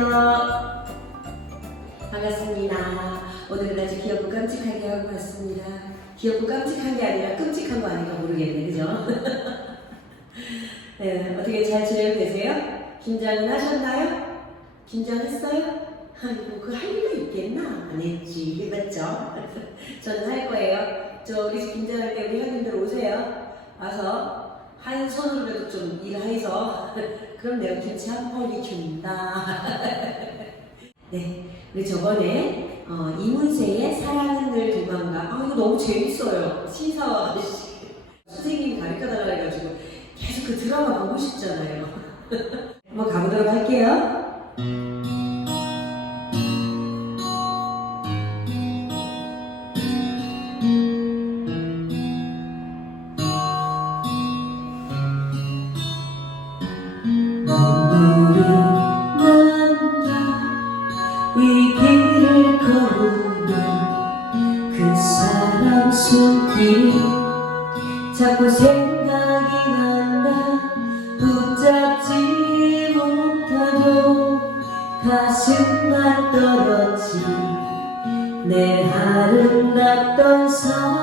안녕하세요. 반갑습니다. 오늘은 아주 귀엽고 깜찍하게 하고 왔습니다. 귀엽고 깜찍한 게 아니라 끔찍한 거 아닌가 모르겠네, 그죠? 네, 어떻게 잘 지내고 계세요? 긴장은 하셨나요? 긴장했어요? 아이고, 그할 일도 있겠나? 안 했지, 맞죠? 저는 할 거예요. 저 우리 집 긴장할 때 우리 형님들 오세요. 와서 한 손으로라도 좀 일해서 그럼 내가 김치 한 펄이 준다. 네, 우리 저번에 어, 이문세의 사랑은 늘 도망가. 아 이거 너무 재밌어요. 신사와 아저씨 선생님이 가르쳐달라 해가지고 계속 그 드라마 보고 싶잖아요. 한번 가보도록 할게요. 내 아름답던 사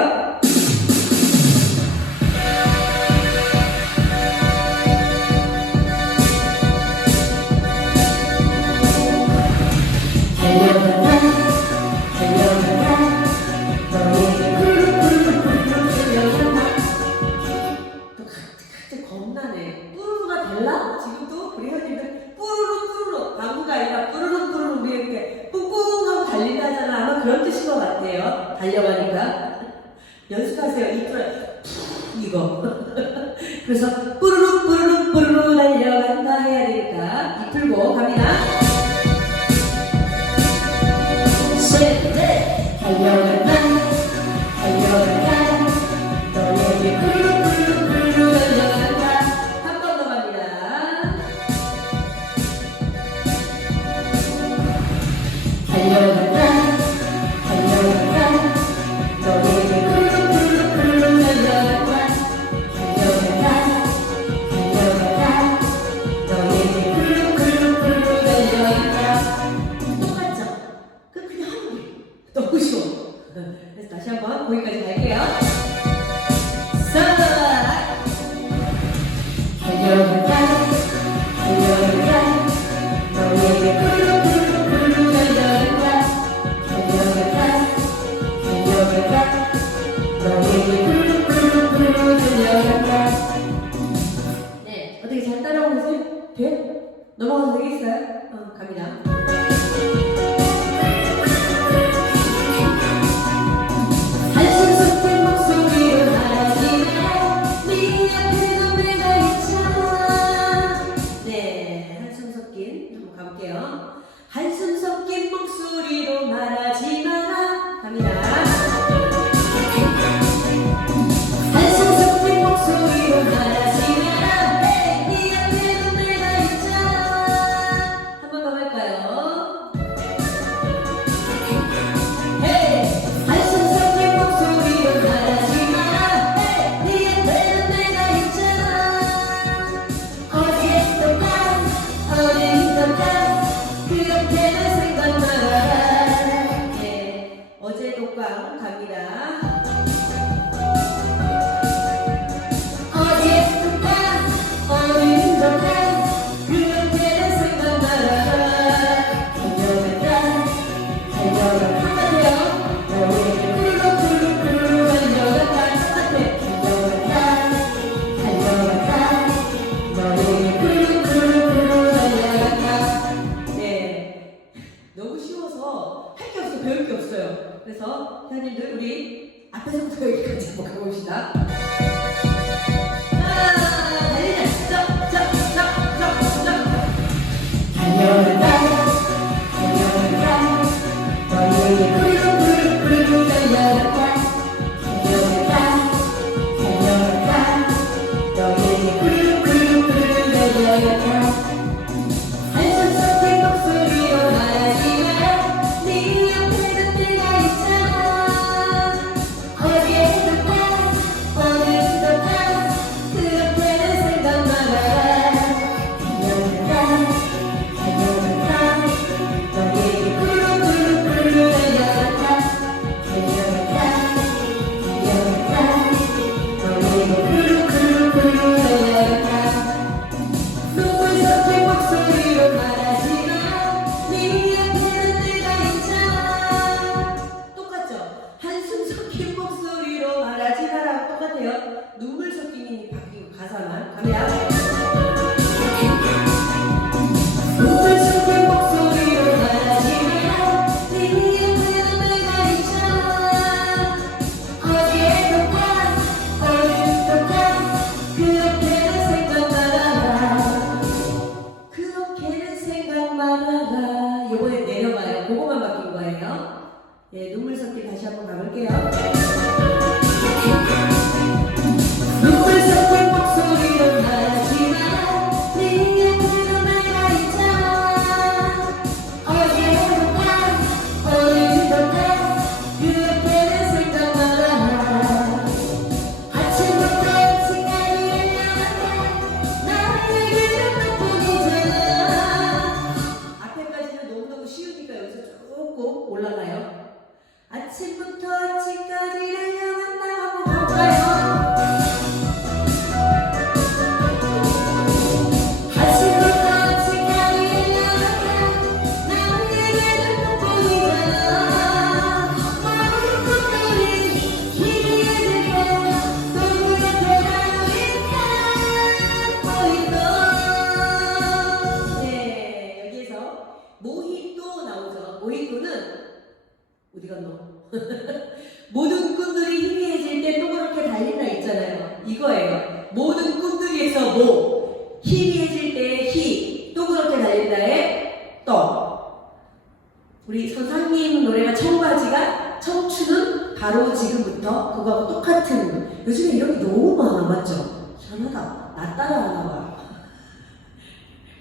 같아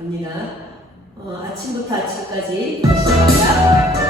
갑니다. 어, 아침부터 아침까지 다시 시작.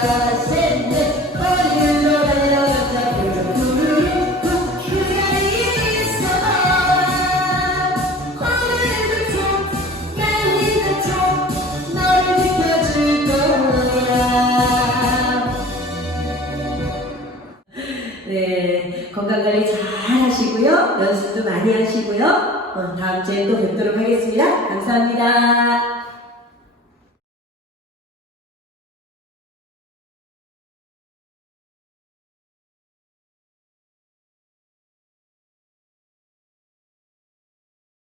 거